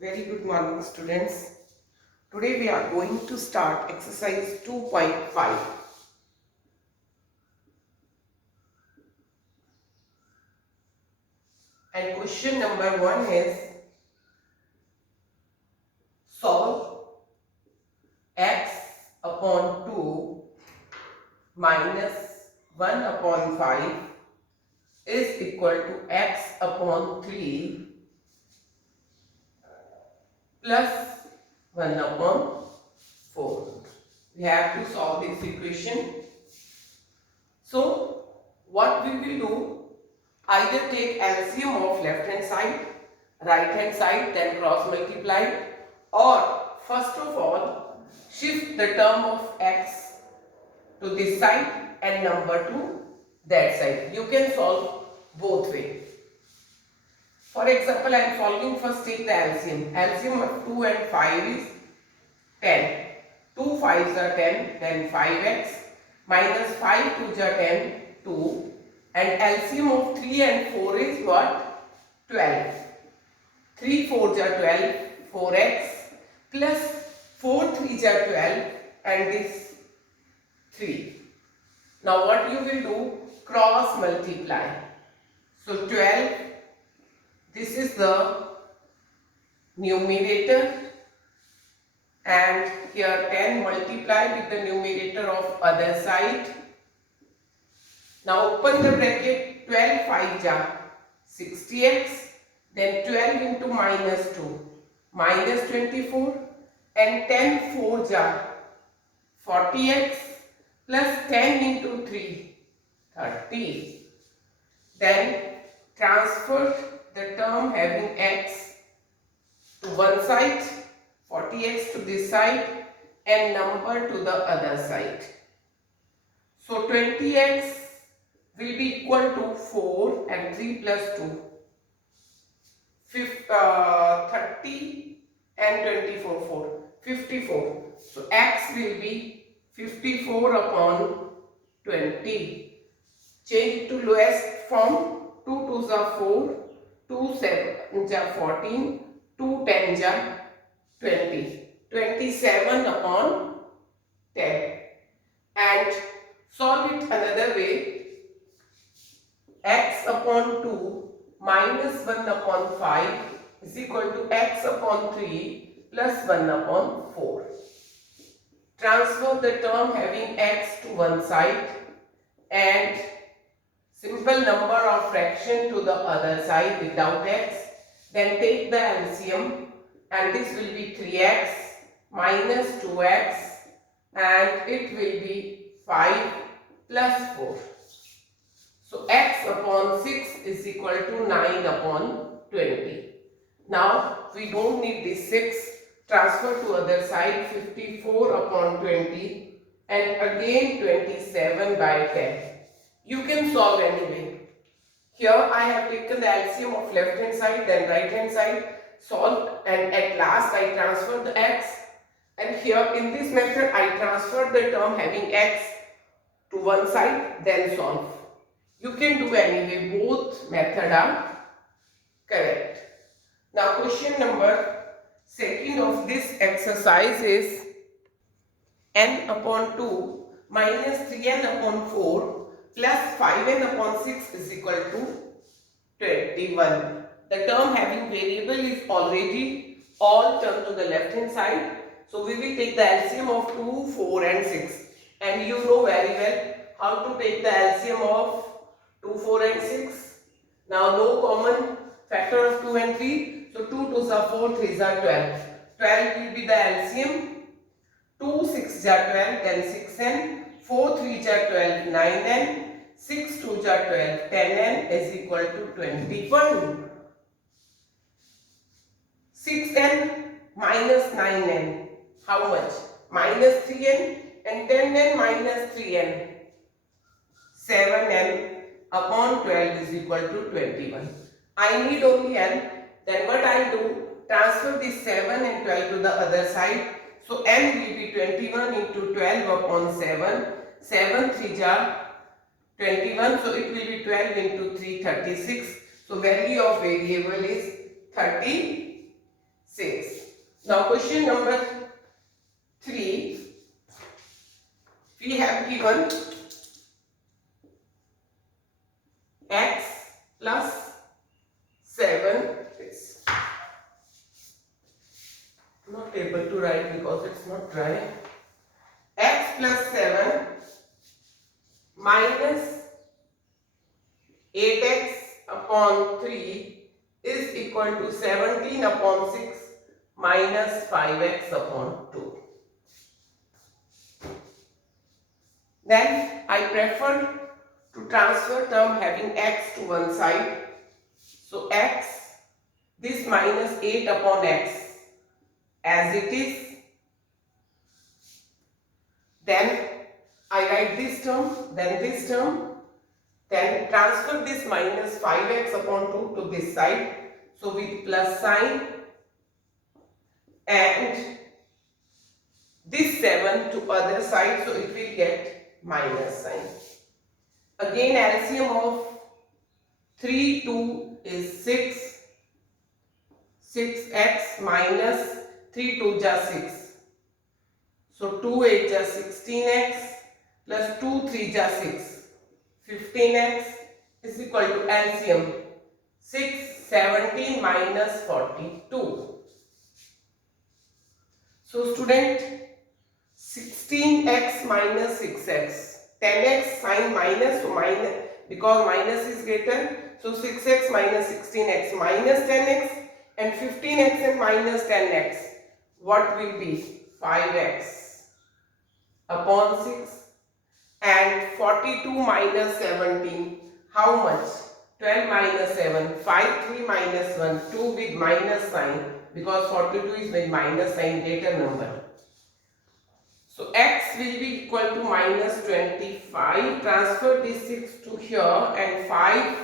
Very good morning, students. Today we are going to start exercise 2.5. And question number 1 is solve x upon 2 minus 1 upon 5 is equal to x upon 3 plus 1 upon 4. We have to solve this equation. So, what we will do, either take LCM of left hand side, right hand side, then cross multiply, or first of all shift the term of x to this side and number to that side. You can solve both ways. For example, I am solving, first take the LCM. LCM of 2 and 5 is 10. 2 5s are 10, then 5x minus 5 2s are 10, 2, and LCM of 3 and 4 is what? 12. 3 4s are 12, 4x plus 4 3s are 12 and this 3. Now what you will do? Cross multiply. So 12, this is the numerator, and here 10 multiply with the numerator of other side. Now open the bracket, 12 5 ja 60x, then 12 into minus 2 minus 24, and 10 4 ja 40x plus 10 into 3 30. Then transfer the term having x to one side, 40x to this side, and number to the other side. So 20x will be equal to 4 and 3 plus 2, 30 and 24, 4, 54. So x will be 54 upon 20. Change it to lowest form. 2 2s are 4, 2 7s are 14, 2 10s are 20. 27 upon 10. And solve it another way. X upon 2 minus 1 upon 5 is equal to x upon 3 plus 1 upon 4. Transfer the term having x to one side and simple number of fraction to the other side without x. Then take the LCM, and this will be 3x minus 2x, and it will be 5 plus 4. So x upon 6 is equal to 9 upon 20. Now we don't need this 6. Transfer to other side, 54 upon 20 and again 27 by 10. You can solve anyway. Here I have taken the LCM of left hand side, then right hand side, solved, and at last I transferred the x, and here in this method I transferred the term having x to one side, then solve. You can do anyway, both methods are correct. Now question number second of this exercise is n upon 2 minus 3n upon 4 plus 5n upon 6 is equal to 21. The term having variable is already all turned to the left hand side. So we will take the LCM of 2, 4 and 6. And you know very well how to take the LCM of 2, 4 and 6. Now no common factor of 2 and 3. So 2 2s are 4, 3s are 12. 12 will be the LCM. 2 6 are 12, then 6n. 4 3 are 12, 9n. 6 2 are 12, 10n is equal to 21. 6n minus 9n, how much? Minus 3n, and 10n minus 3n. 7n upon 12 is equal to 21. I need only n. Then what I do? Transfer this 7 and 12 to the other side. So n will be 21 into 12 upon 7. 7 3 are 21. So it will be 12 into 3, 36. So value of variable is 36. 6. Now question number 3. We have given x plus 7. It's not able to write because it's not dry. X plus 7 minus 8x upon 3 is equal to 17 upon 6 minus 5x upon 2. Then I prefer to transfer term having x to one side. So x, this minus 8 upon x as it is. Then I write this term, then this term. Then transfer this minus 5x upon 2 to this side. So with plus sign, and this 7 to other side, so it will get minus sign. Again LCM of 3, 2 is 6. 6x minus 3 2 ja 6. So 2 8 ja 16x plus 2 3 ja 6. 15x is equal to LCM 6 17 minus 42. So student, 16x minus 6x, 10x sign minus, so minus, because minus is greater, so 6x minus 16x minus 10x, and 15x and minus 10x, what will be 5x upon 6, and 42 minus 17, how much? 12 minus 7, 5 3 minus 1, 2 with minus sign, because 42 is with minus sign, greater number. So x will be equal to minus 25. Transfer this 6 to here, and 5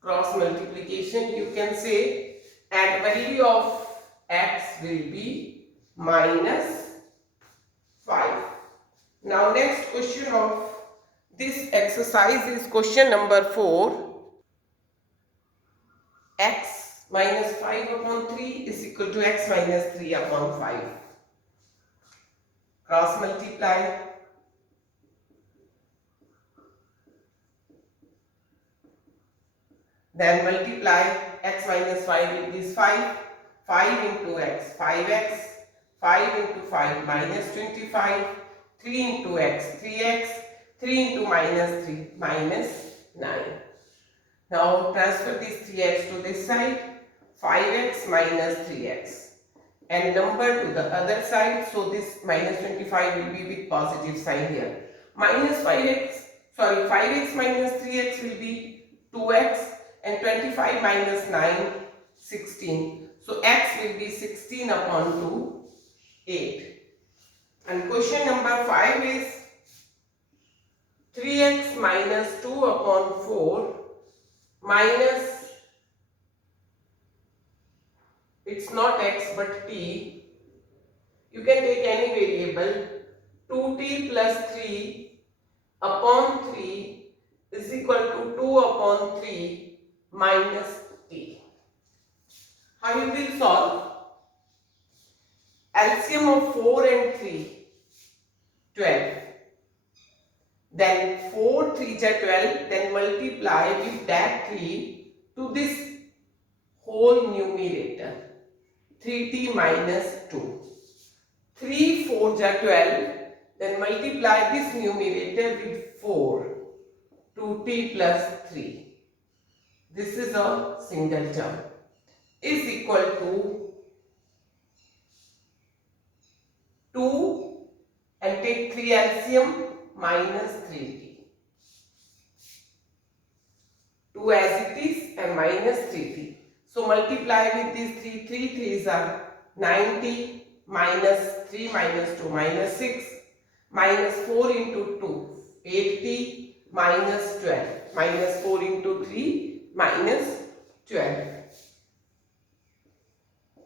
cross multiplication you can say, and value of x will be minus 5. Now next question of this exercise is question number 4. X minus 5 upon 3 is equal to x minus 3 upon 5. Cross multiply. Then multiply x minus 5 with this 5. 5 into x, 5x. 5 into 5 minus 25. 3 into x, 3x. 3 into minus 3 minus 9. Now transfer this 3x to this side. 5x minus 3x. And number to the other side, so this minus 25 will be with positive sign here. Minus 5x minus 3x will be 2x, and 25 minus 9, 16. So x will be 16 upon 2, 8. And question number 5 is 3x minus 2 upon 4 minus, it's not x but t, you can take any variable, 2t plus 3 upon 3 is equal to 2 upon 3 minus t. How you will solve? LCM of 4 and 3, 12. Then 4 3 are 12, then multiply with that 3 to this whole numerator. 3t minus 2. 3 4 are 12, then multiply this numerator with 4. 2t plus 3. This is a single term. Is equal to 2, and take 3 LCM minus 3t. 2 as it is and minus 3t. So multiply with these 3. 3 3s are 90 minus 3 minus 2 minus 6 minus 4 into 2 80 minus 12 minus 4 into 3 minus 12.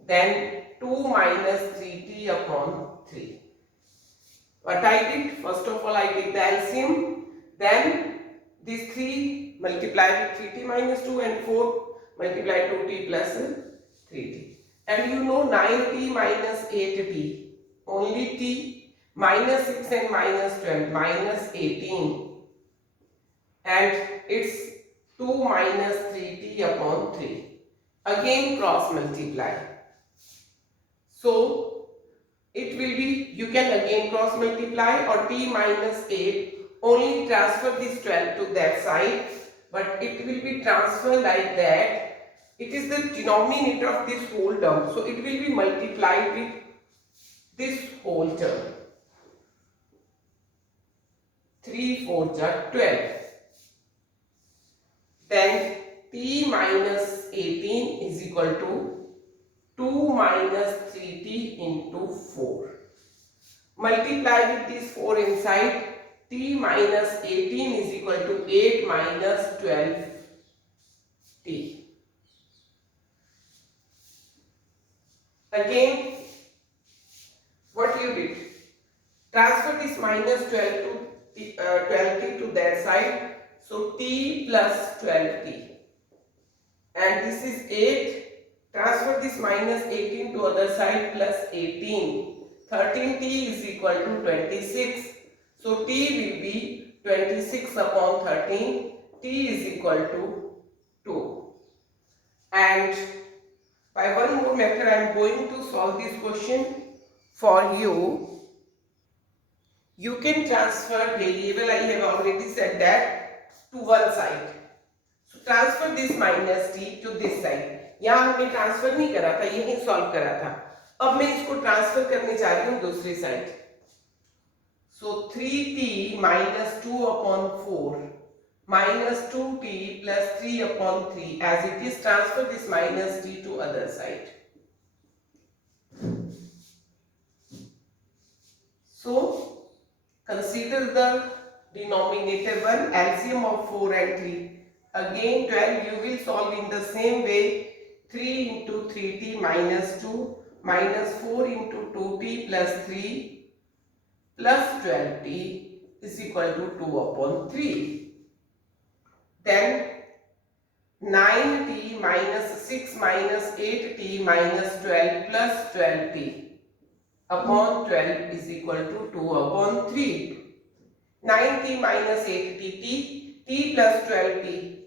Then 2 minus 3t upon 3. What I did? First of all, I did the LCM. Then this 3 multiply with 3t minus 2, and 4 multiply 2t plus 3t. and you know 9t minus 8t, only t, minus 6 and minus 12, minus 18, and it's 2 minus 3t upon 3. Again cross multiply. So it will be, you can again cross multiply, or t minus 8, only transfer this 12 to that side, but it will be transferred like that. It is the denominator of this whole term, so it will be multiplied with this whole term. 3 4 are 12. Then t minus 18 is equal to 2 minus 3t into 4. Multiply with this 4 inside. T minus 18 is equal to 8 minus 12t. Again, what you did? Transfer this minus 12 to 12t to that side. So t plus 12t. And this is 8. Transfer this minus 18 to other side, plus 18. 13t is equal to 26. So t will be 26 upon 13. T is equal to 2. And by one more method I am going to solve this question for you. You can transfer variable, I have already said that, to one side. So transfer this minus t to this side. यहाँ हमने transfer नहीं करा था, यही solve करा था. अब मैं इसको ट्रांसफर करने जा रही हूँ दूसरी side. So 3t minus 2 upon 4 minus 2t plus 3 upon 3, as it is, transfer this minus t to other side. So consider the denominator 1, LCM of 4 and 3. Again 12 you will solve in the same way. 3 into 3t minus 2 minus 4 into 2t plus 3 plus 12t is equal to 2 upon 3. Then 9t minus 6 minus 8t minus 12 plus 12t upon 12 is equal to 2 upon 3. 9t minus 8t, t plus 12t,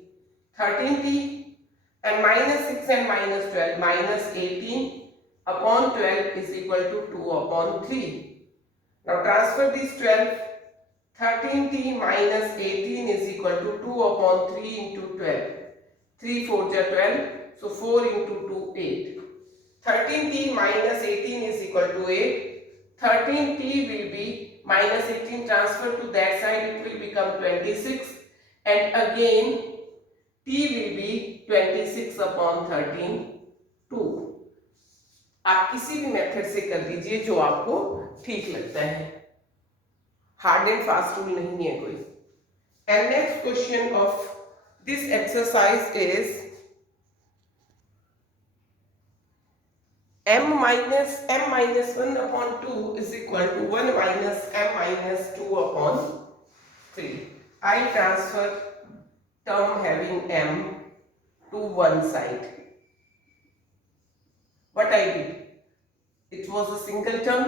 13t, and minus 6 and minus 12, minus 18 upon 12 is equal to 2 upon 3. Now transfer this 12. 13t minus 18 is equal to 2 upon 3 into 12. 3 4 are 12, so 4 into 2, 8. 13t minus 18 is equal to 8. 13t will be minus 18 transferred to that side, it will become 26, and again t will be 26 upon 13, 2. आप किसी भी method से कर लीजिए जो आपको ठीक लगता है, हार्ड एंड फास्ट रूल नहीं है कोई. And next question of this exercise is m minus 1 upon 2 is equal to 1 minus m minus 2 upon 3. I transfer term having m to one side. What I did? It was a single term.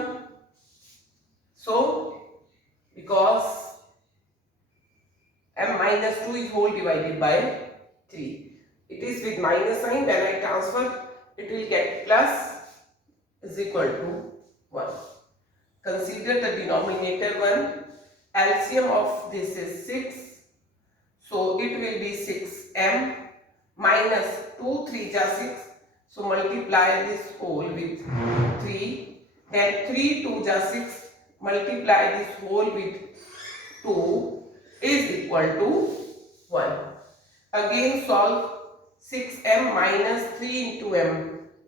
So, because m minus 2 is whole divided by 3. It is with minus sign. When I transfer, it will get plus is equal to 1. Consider the denominator 1. LCM of this is 6. So it will be 6m minus 2 3 ja 6. So multiply this whole with 3. Then 3 2 ja 6. Multiply this whole with 2 is equal to 1. Again solve. 6m minus 3 into m.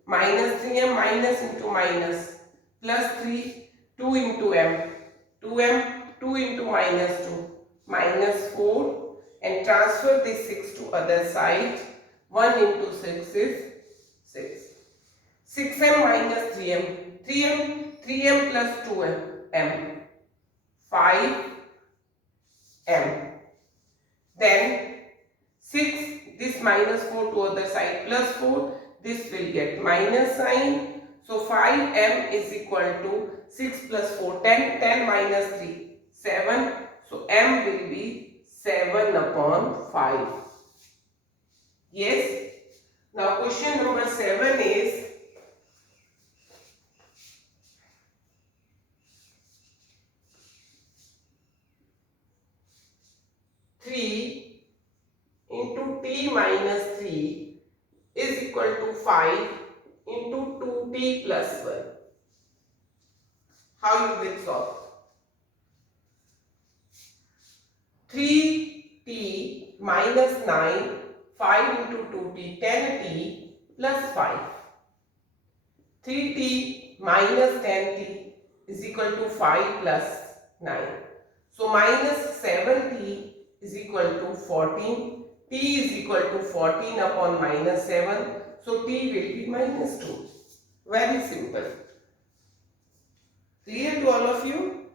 Minus 3m minus into minus plus 3, 2 into m, 2m, 2 into minus 2, minus 4, and transfer this 6 to other side. 1 into 6 is 6. 6m minus 3m, 3m plus 2m, m, 5m. Then 6, this minus 4 to other side, plus 4, this will get minus sign. So 5m is equal to 6 plus 4, 10, 10 minus 3, 7. So m will be 7 upon 5. Yes. Now question number 7 is, three into t minus 3 is equal to 5 into 2t plus 1. How you will solve? 3t minus 9, 5 into 2t, 10t plus 5. 3t minus 10t is equal to 5 plus 9. So minus 7t is equal to 14. T is equal to 14 upon minus 7. So t will be minus 2. Very simple. Clear to all of you?